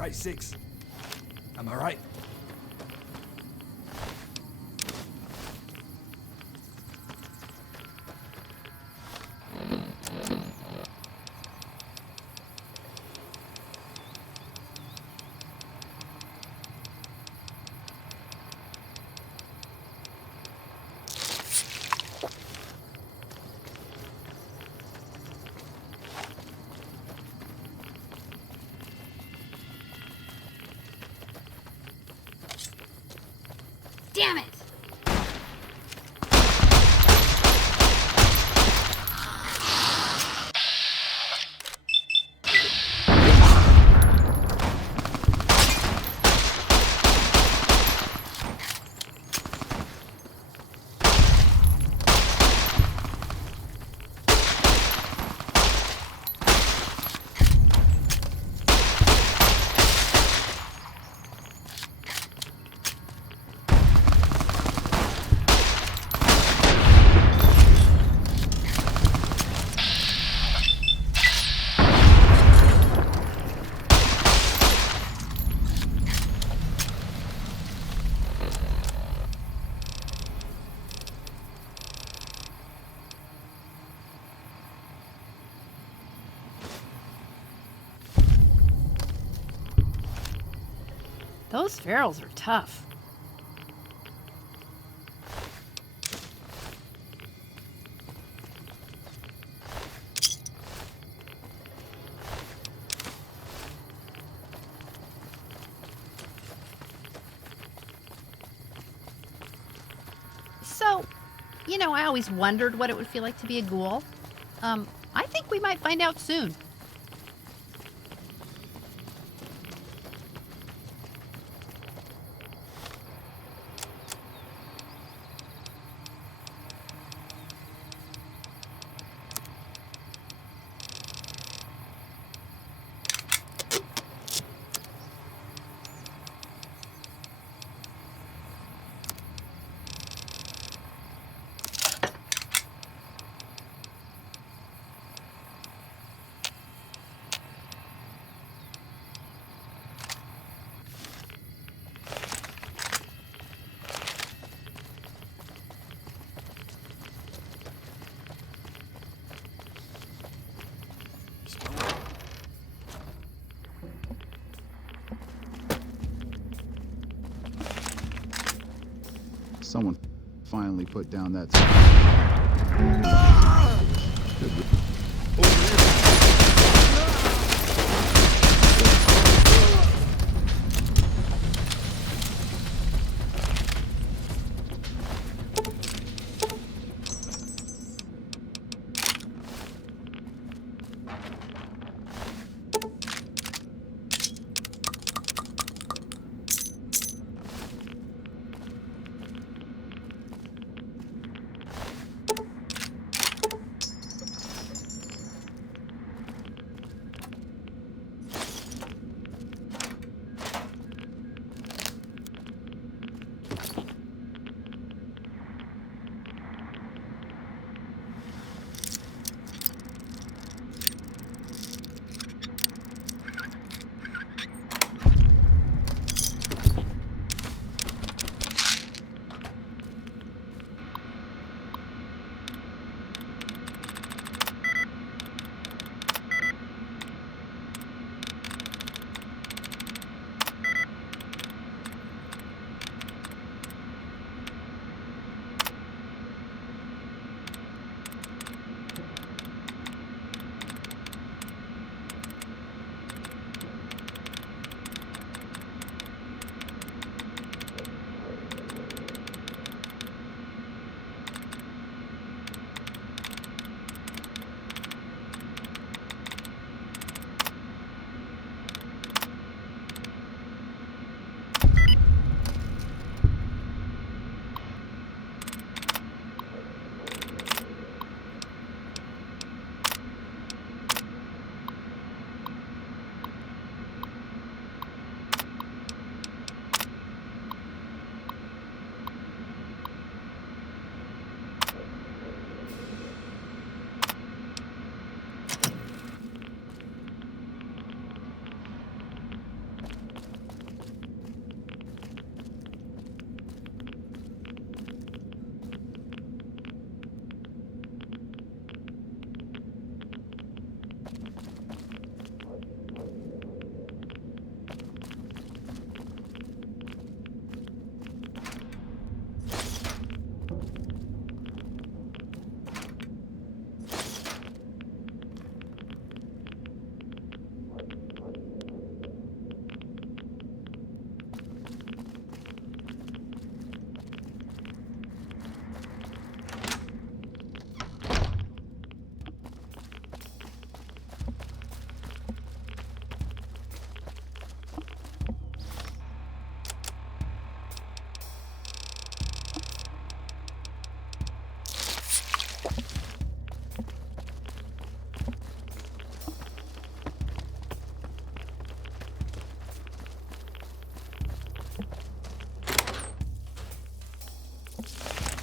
right, Six? Am I right? Damn it! Those ferals are tough. So, I always wondered what it would feel like to be a ghoul. I think we might find out soon. Someone finally put down that.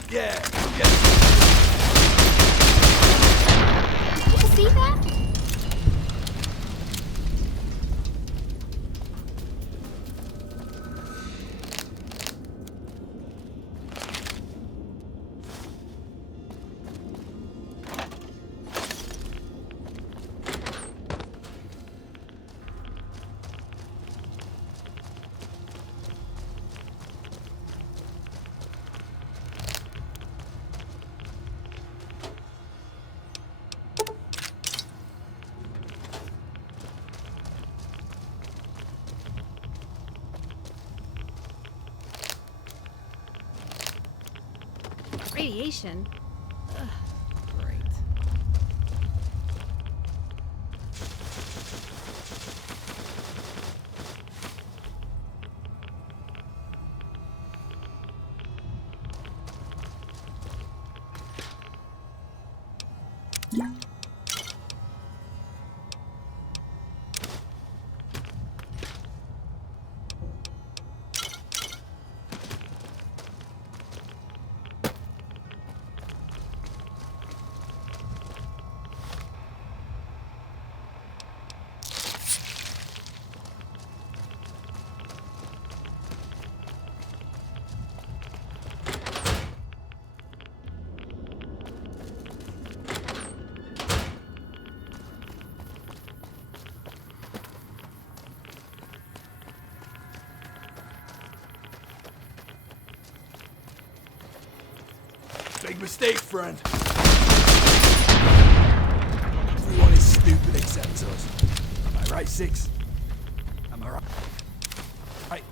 Yeah, yeah. Did you see that? Radiation? Ugh, great. Big mistake, friend. Everyone is stupid except us. Am I right, Six? Am I right? Right.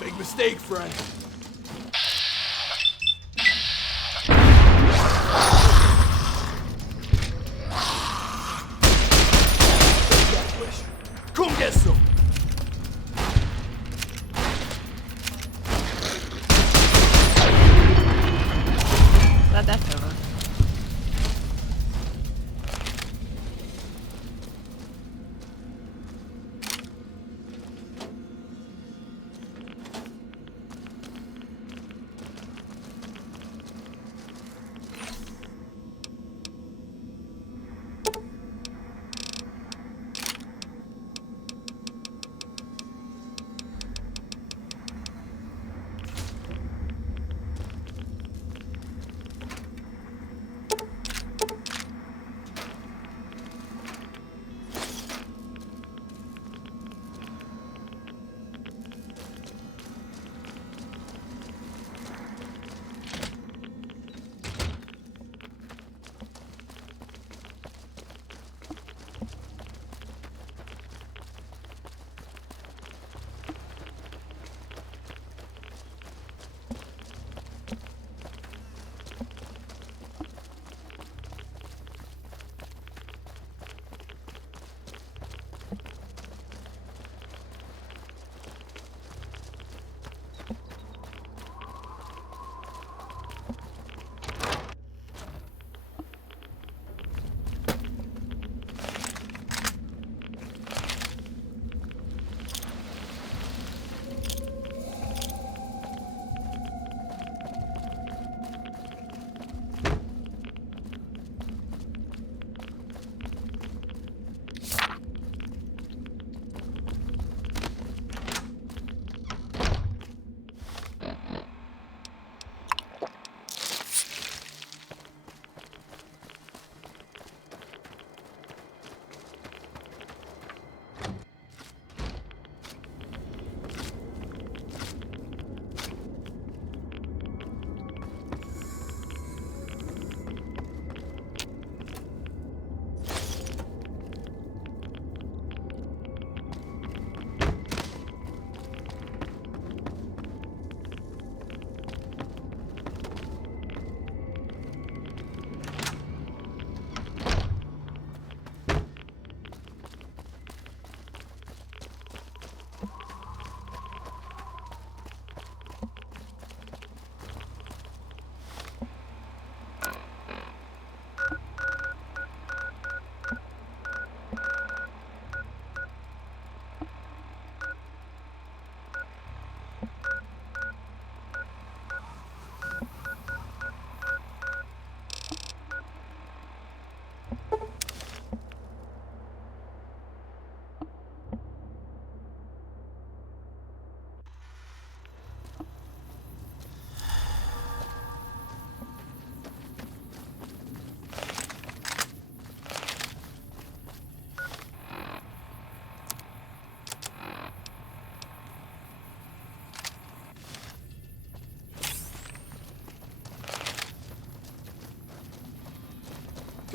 Big mistake, friend. Come get some. Glad that's over.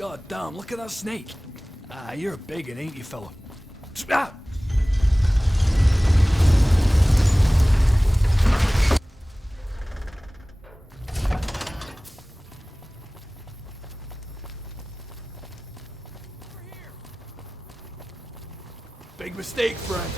God damn, look at that snake. Ah, you're a big one, ain't you, fella? Ah! Big mistake, friend.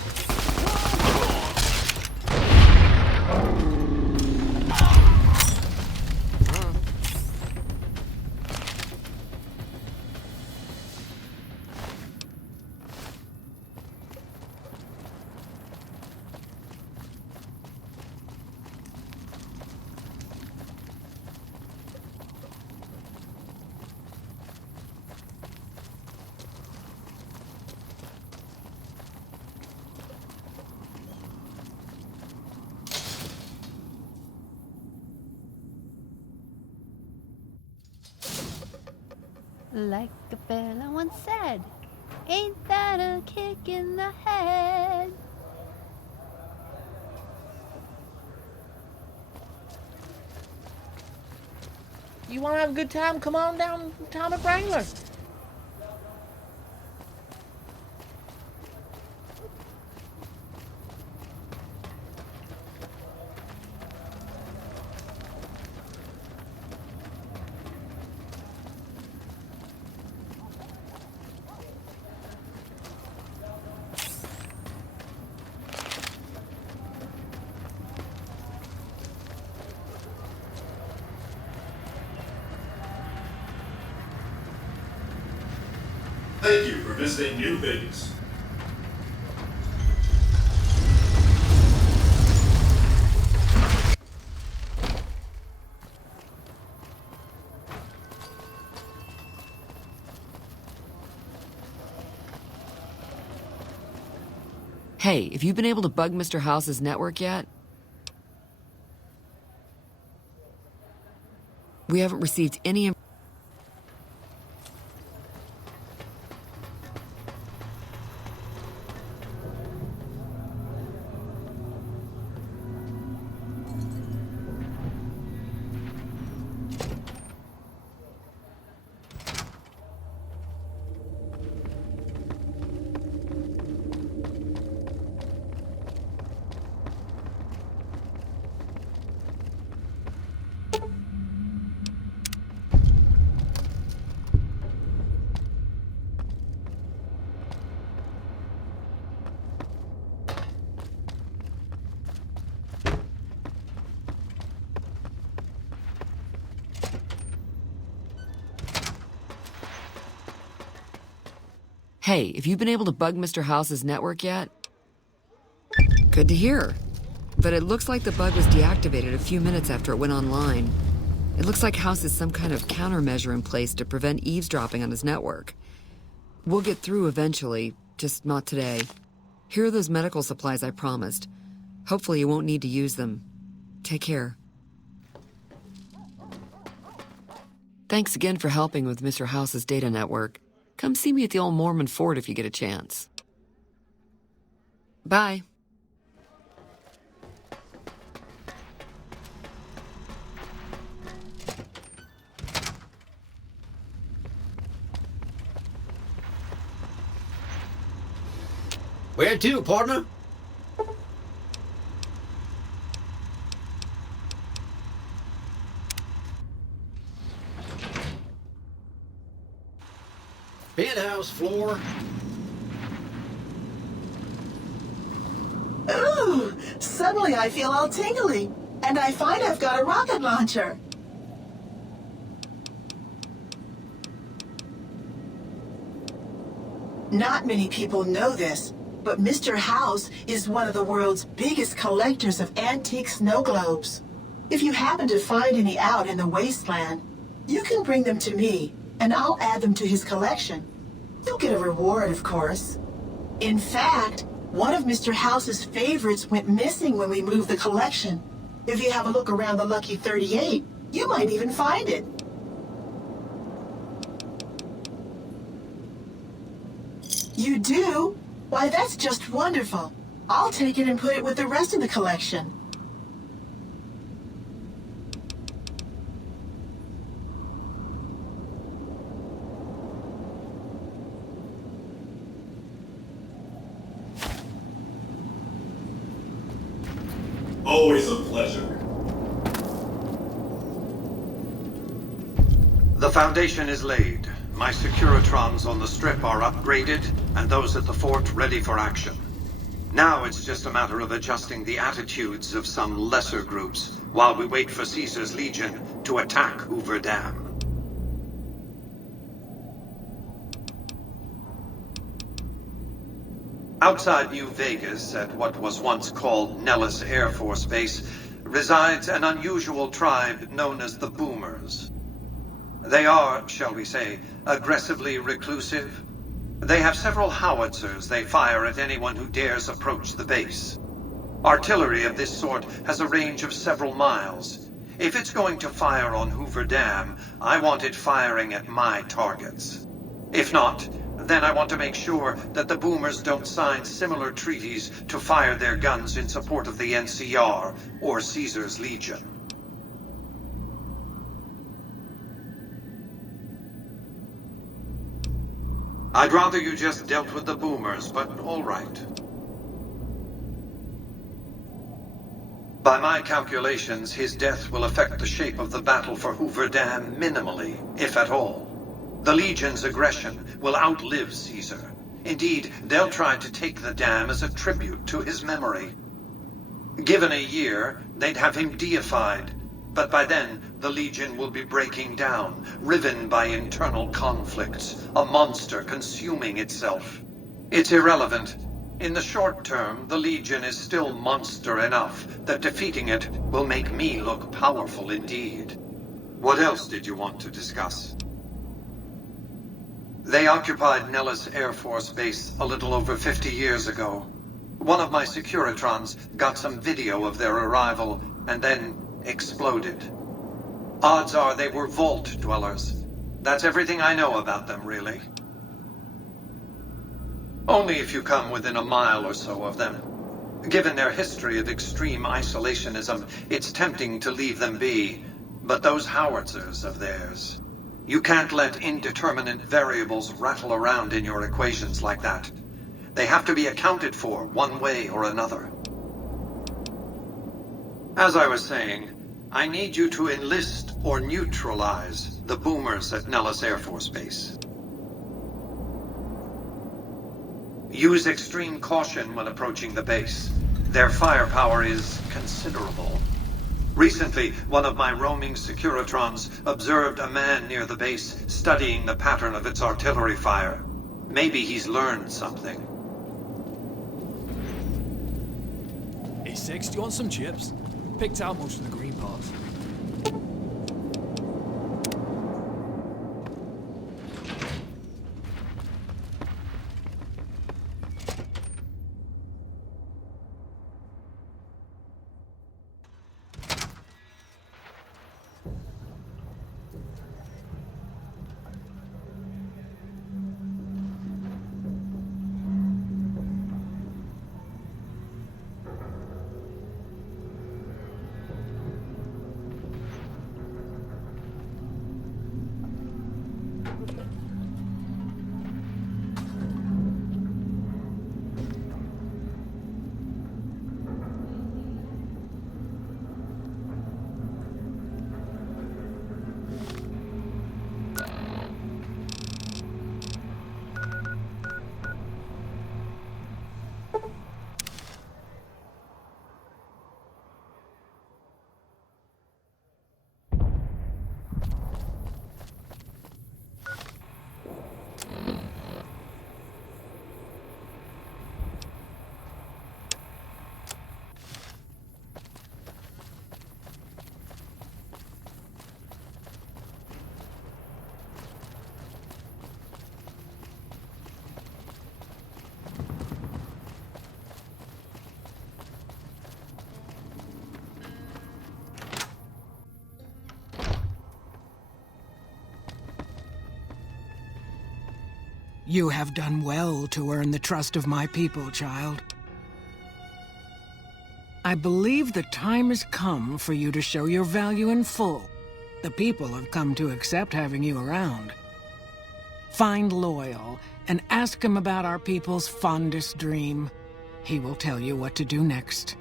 Like a fella once said, ain't that a kick in the head? You want to have a good time? Come on down town of Wrangler. Thank you for visiting New Vegas. Hey, have you been able to bug Mr. House's network yet? We haven't received any. Hey, have you been able to bug Mr. House's network yet? Good to hear. But it looks like the bug was deactivated a few minutes after it went online. It looks like House has some kind of countermeasure in place to prevent eavesdropping on his network. We'll get through eventually, just not today. Here are those medical supplies I promised. Hopefully you won't need to use them. Take care. Thanks again for helping with Mr. House's data network. Come see me at the old Mormon Fort if you get a chance. Bye. Where to, partner? Penthouse floor. Ooh, suddenly I feel all tingly, and I find I've got a rocket launcher. Not many people know this, but Mr. House is one of the world's biggest collectors of antique snow globes. If you happen to find any out in the wasteland, you can bring them to me, and I'll add them to his collection. You'll get a reward, of course. In fact, one of Mr. House's favorites went missing when we moved the collection. If you have a look around the Lucky 38, you might even find it. You do? Why, that's just wonderful. I'll take it and put it with the rest of the collection. The foundation is laid. My Securitrons on the Strip are upgraded, and those at the fort ready for action. Now it's just a matter of adjusting the attitudes of some lesser groups while we wait for Caesar's Legion to attack Hoover Dam. Outside New Vegas, at what was once called Nellis Air Force Base, resides an unusual tribe known as the Boomers. They are, shall we say, aggressively reclusive. They have several howitzers they fire at anyone who dares approach the base. Artillery of this sort has a range of several miles. If it's going to fire on Hoover Dam, I want it firing at my targets. If not, then I want to make sure that the Boomers don't sign similar treaties to fire their guns in support of the NCR or Caesar's Legion. I'd rather you just dealt with the Boomers, but all right. By my calculations, his death will affect the shape of the battle for Hoover Dam minimally, if at all. The Legion's aggression will outlive Caesar. Indeed, they'll try to take the dam as a tribute to his memory. Given a year, they'd have him deified. But by then, the Legion will be breaking down, riven by internal conflicts, a monster consuming itself. It's irrelevant. In the short term, the Legion is still monster enough that defeating it will make me look powerful indeed. What else did you want to discuss? They occupied Nellis Air Force Base a little over 50 years ago. One of my Securitrons got some video of their arrival, and then exploded. Odds are they were vault dwellers. That's everything I know about them, really. Only if you come within a mile or so of them. Given their history of extreme isolationism, it's tempting to leave them be. But those howitzers of theirs... You can't let indeterminate variables rattle around in your equations like that. They have to be accounted for one way or another. As I was saying, I need you to enlist or neutralize the Boomers at Nellis Air Force Base. Use extreme caution when approaching the base. Their firepower is considerable. Recently, one of my roaming Securitrons observed a man near the base studying the pattern of its artillery fire. Maybe he's learned something. Hey, Six, do you want some chips? Picked out most of the green parts. You have done well to earn the trust of my people, child. I believe the time has come for you to show your value in full. The people have come to accept having you around. Find Loyal and ask him about our people's fondest dream. He will tell you what to do next.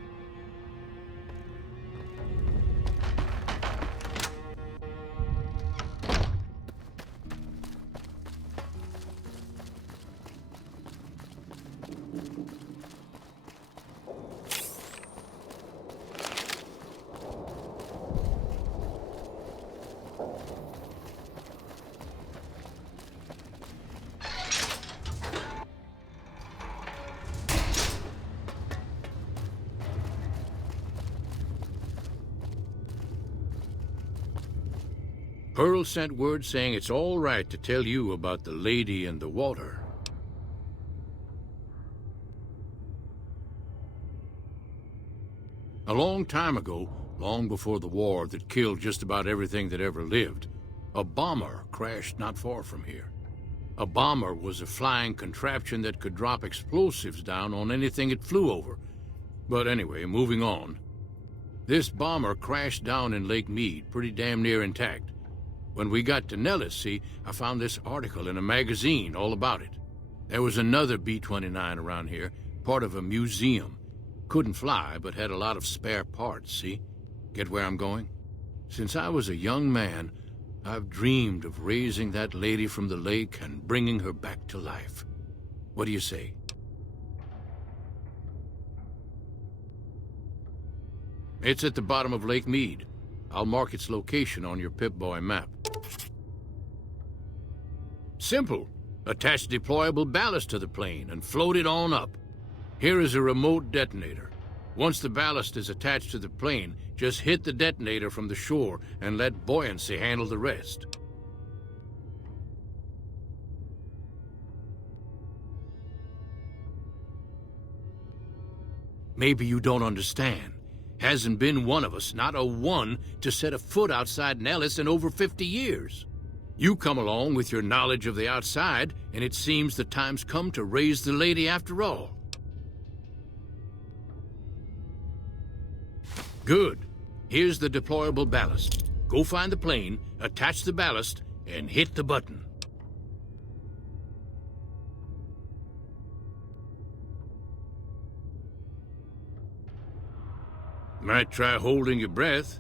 Pearl sent word saying it's all right to tell you about the lady in the water. A long time ago, long before the war that killed just about everything that ever lived, a bomber crashed not far from here. A bomber was a flying contraption that could drop explosives down on anything it flew over. But anyway, moving on. This bomber crashed down in Lake Mead, pretty damn near intact. When we got to Nellis, see, I found this article in a magazine all about it. There was another B-29 around here, part of a museum. Couldn't fly, but had a lot of spare parts, see? Get where I'm going? Since I was a young man, I've dreamed of raising that lady from the lake and bringing her back to life. What do you say? It's at the bottom of Lake Mead. I'll mark its location on your Pip-Boy map. Simple. Attach deployable ballast to the plane and float it on up. Here is a remote detonator. Once the ballast is attached to the plane, just hit the detonator from the shore and let buoyancy handle the rest. Maybe you don't understand. Hasn't been one of us, not a one, to set a foot outside Nellis in over 50 years. You come along with your knowledge of the outside, and it seems the time's come to raise the lady after all. Good. Here's the deployable ballast. Go find the plane, attach the ballast, and hit the button. Might try holding your breath.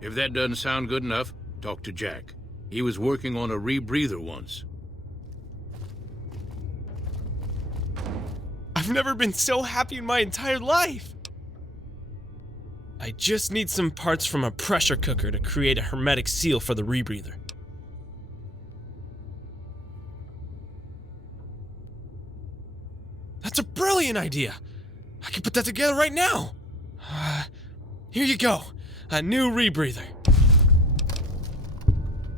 If that doesn't sound good enough, talk to Jack. He was working on a rebreather once. I've never been so happy in my entire life! I just need some parts from a pressure cooker to create a hermetic seal for the rebreather. That's a brilliant idea! I can put that together right now! Here you go, a new rebreather.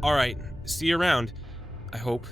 Alright, see you around, I hope.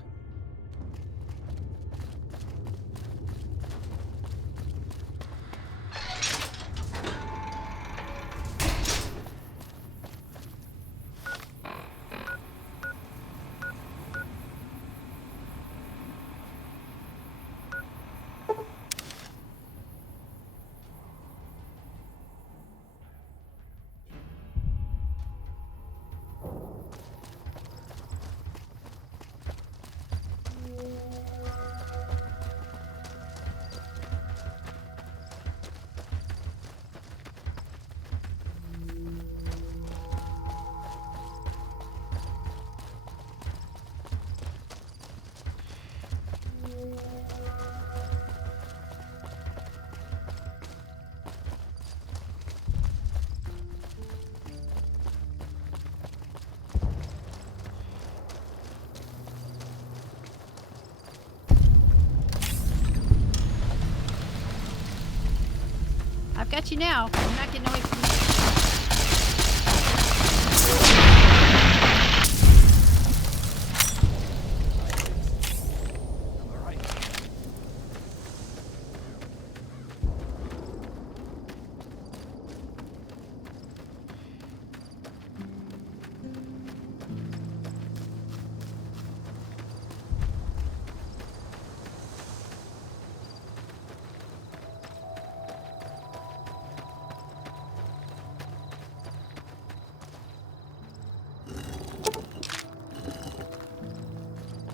I've got you now. You're not getting away from me.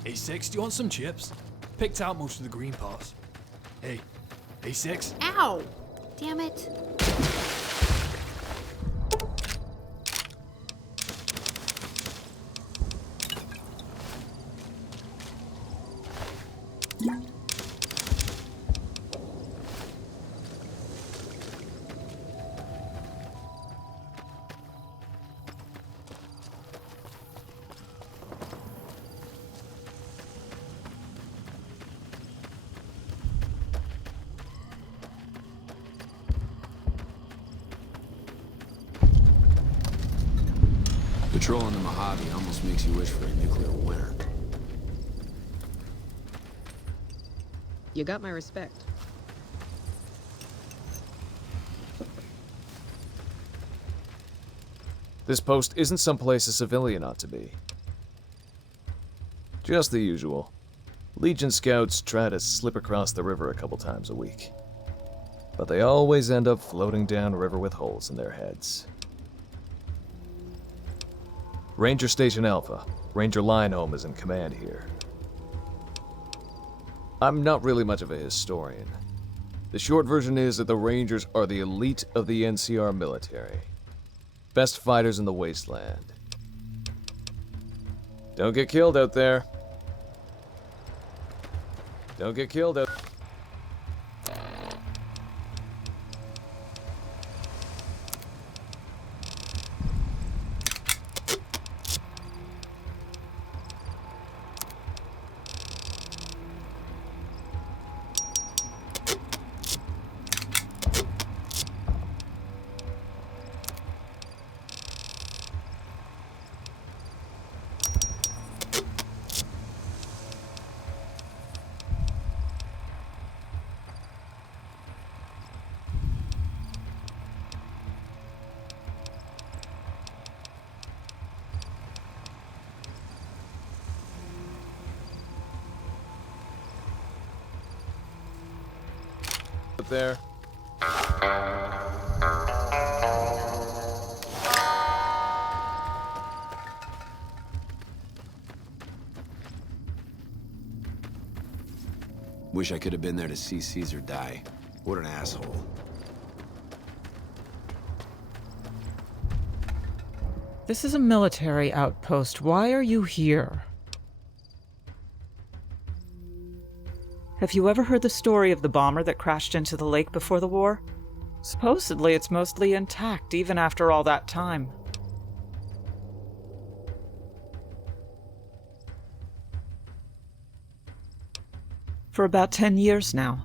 Hey, Six, do you want some chips? Picked out most of the green parts. Hey, Six? Ow! Damn it. The Patrolling the Mojave almost makes you wish for a nuclear winter. You got my respect. This post isn't someplace a civilian ought to be. Just the usual. Legion scouts try to slip across the river a couple times a week. But they always end up floating down river with holes in their heads. Ranger Station Alpha. Ranger Lionholm is in command here. I'm not really much of a historian. The short version is that the Rangers are the elite of the NCR military. Best fighters in the wasteland. Don't get killed out there. Don't get killed out. There. Wish I could have been there to see Caesar die. What an asshole. This is a military outpost. Why are you here? Have you ever heard the story of the bomber that crashed into the lake before the war? Supposedly it's mostly intact, even after all that time. For about 10 years now.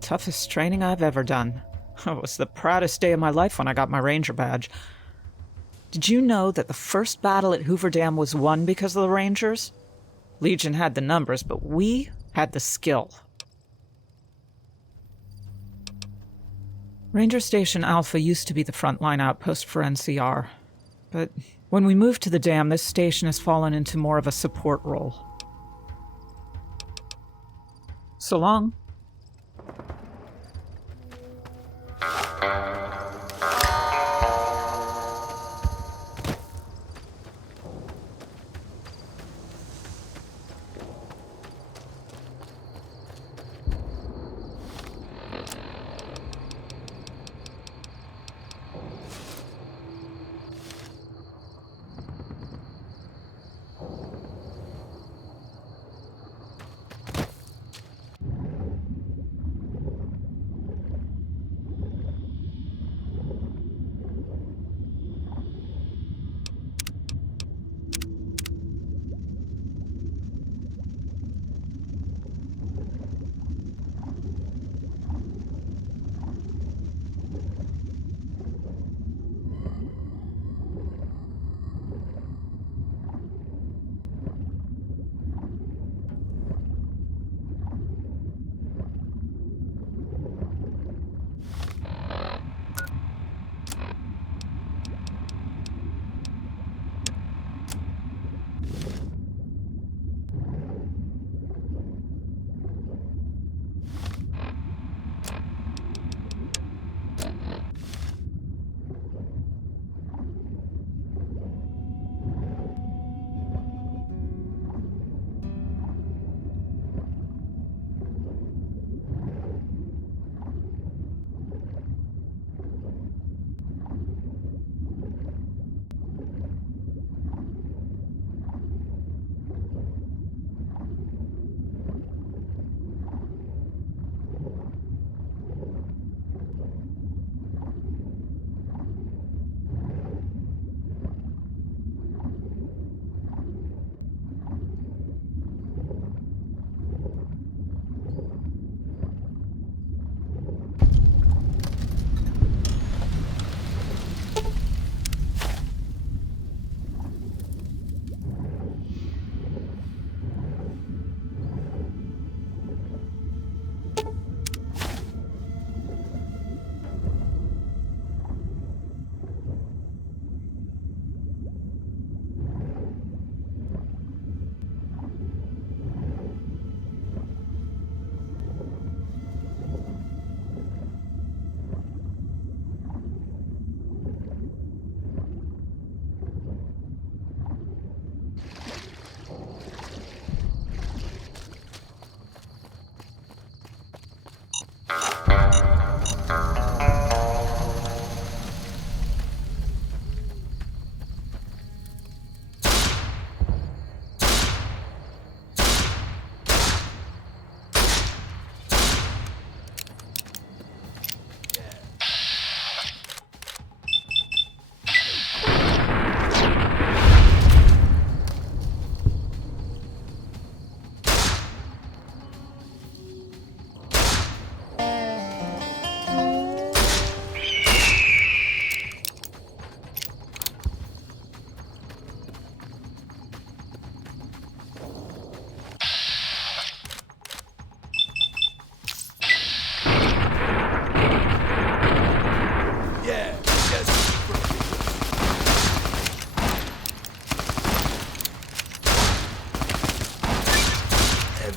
Toughest training I've ever done. It was the proudest day of my life when I got my Ranger badge. Did you know that the first battle at Hoover Dam was won because of the Rangers? Legion had the numbers, but we had the skill. Ranger Station Alpha used to be the frontline outpost for NCR, but when we moved to the dam, this station has fallen into more of a support role. So long.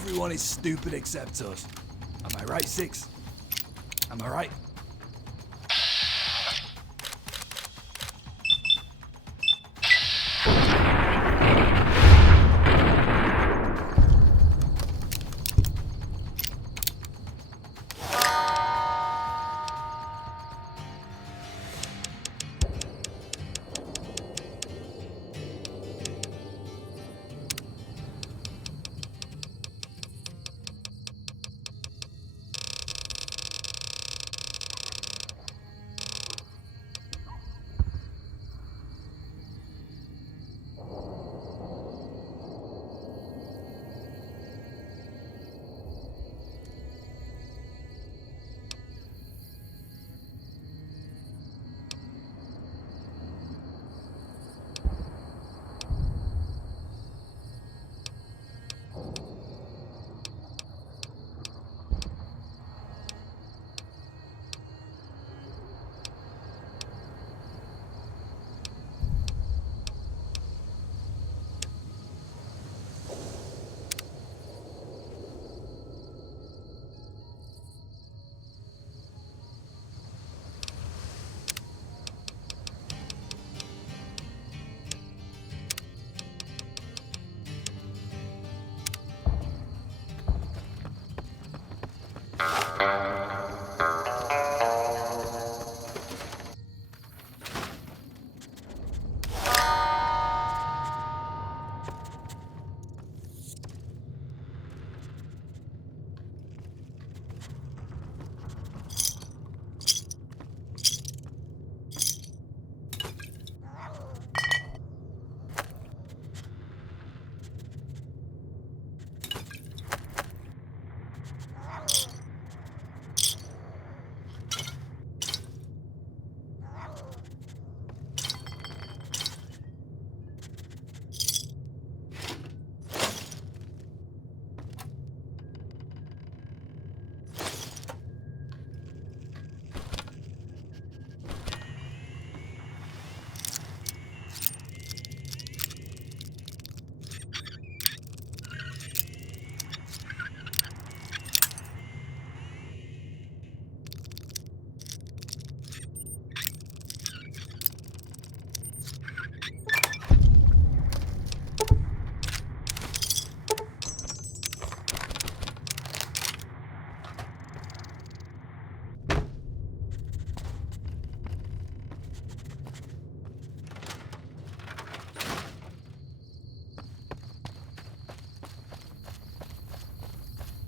Everyone is stupid except us. Am I right, Six? Am I right?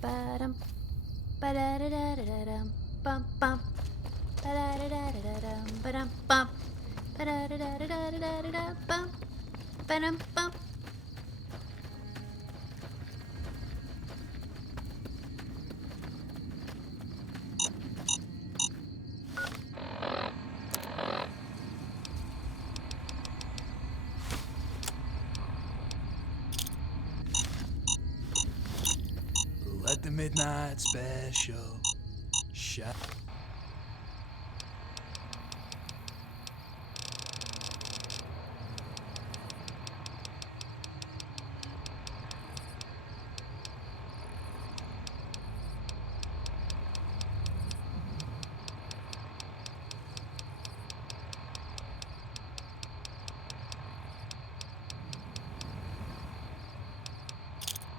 Ba-dum, ba-da-da-da-da-dum, bum bum, ba-da-da-da-da-dum, ba-dum bum, ba-da-da-da-da-da-da-da, bum, ba-dum bum. Let the midnight special shine.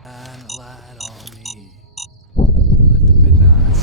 Shine a light on me. Let the midnight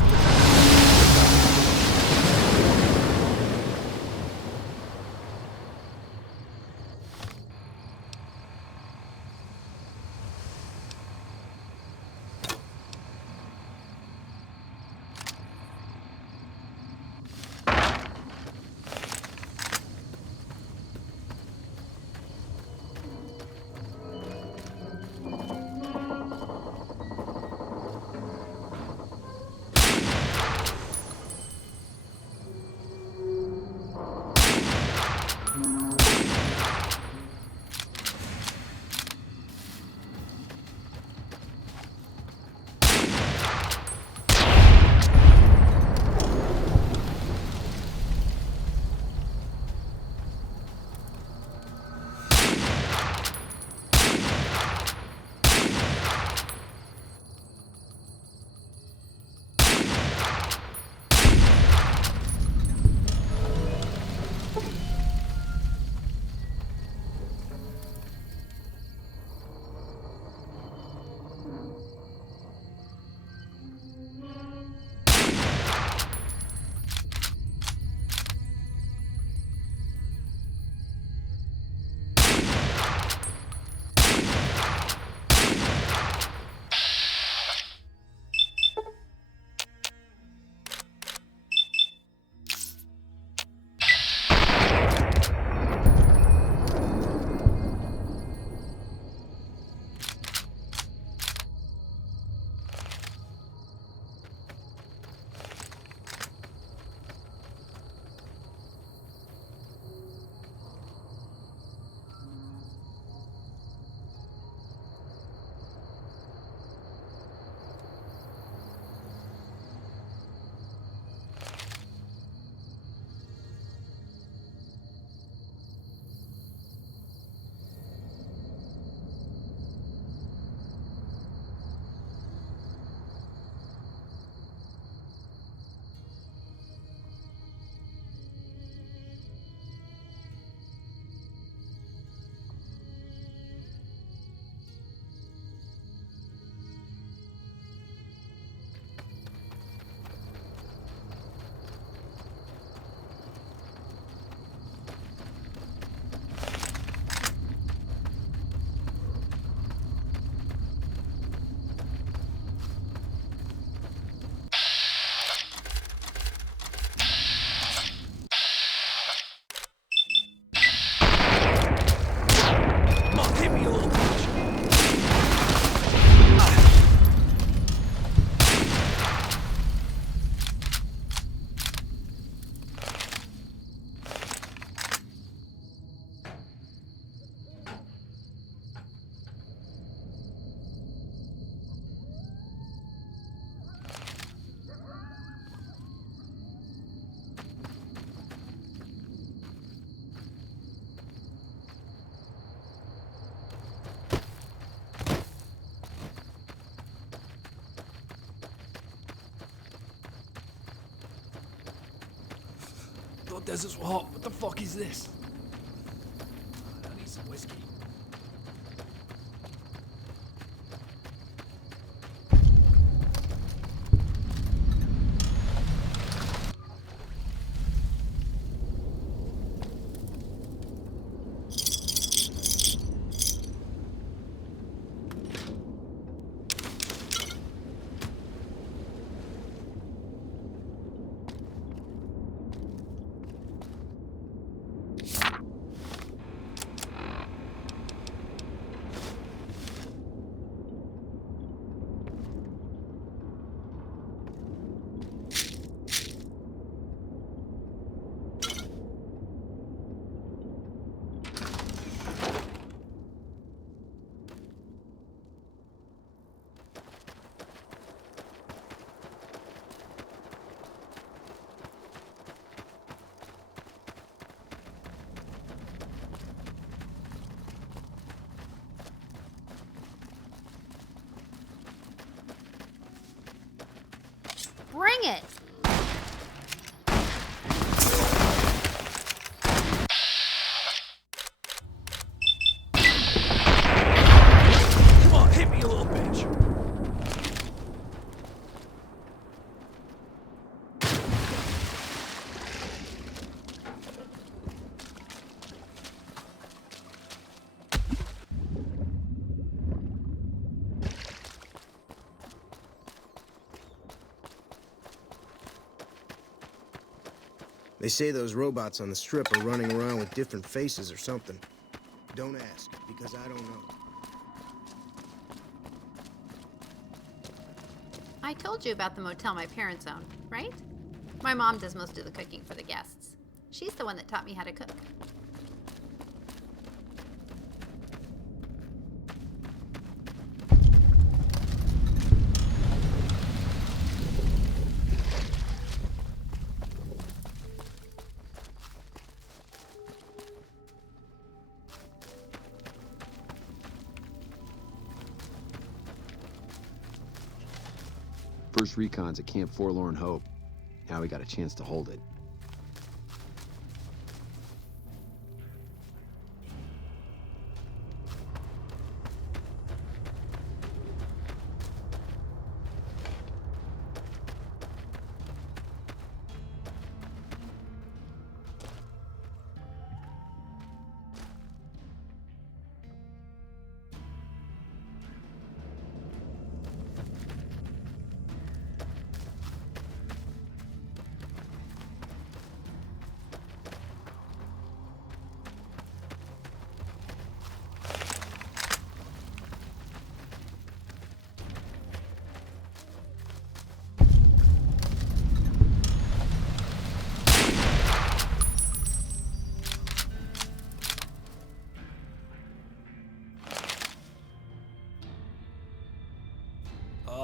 Thought deserts were hot. What the fuck is this? I need some whiskey. Bring it! Come on, hit me, you little bitch. They say those robots on the strip are running around with different faces or something. Don't ask, because I don't know. I told you about the motel my parents own, right? My mom does most of the cooking for the guests. She's the one that taught me how to cook. First recon's at Camp Forlorn Hope. Now we got a chance to hold it.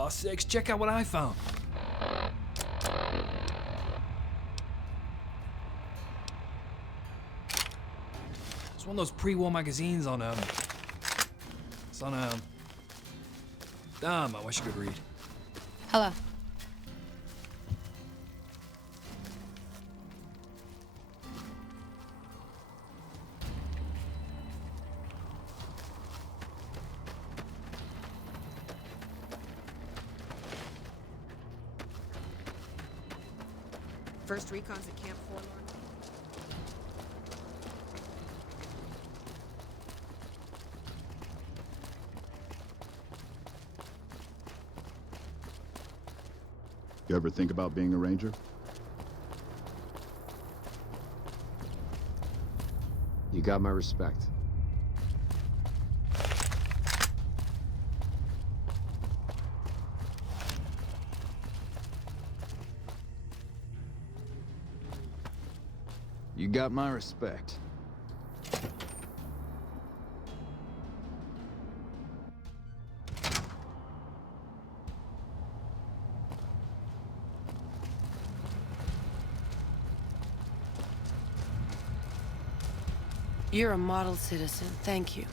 Six, check out what I found. It's one of those pre-war magazines on, it's on, damn, I wish I could read. Hello. First recon's at Camp Forlorn. You ever think about being a ranger? You got my respect. You got my respect. You're a model citizen. Thank you.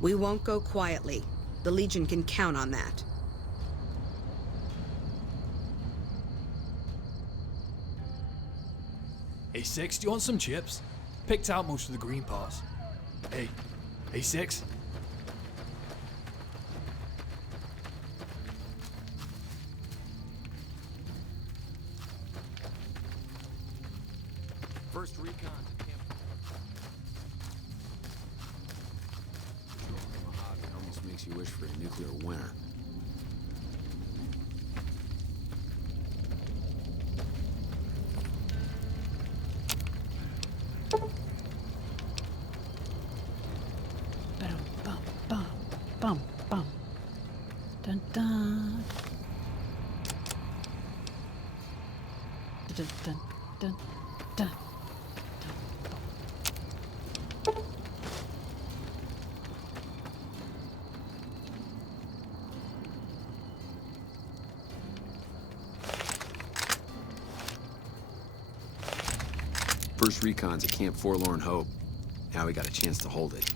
We won't go quietly. The Legion can count on that. Hey, Six, do you want some chips? Picked out most of the green parts. Hey, Six? First recon to Camp. Mojave almost makes you wish for a nuclear winter. Bum, bum, bum, bum. Dun dun. Dun dun dun dun. First recon's at Camp Forlorn Hope. Now we got a chance to hold it.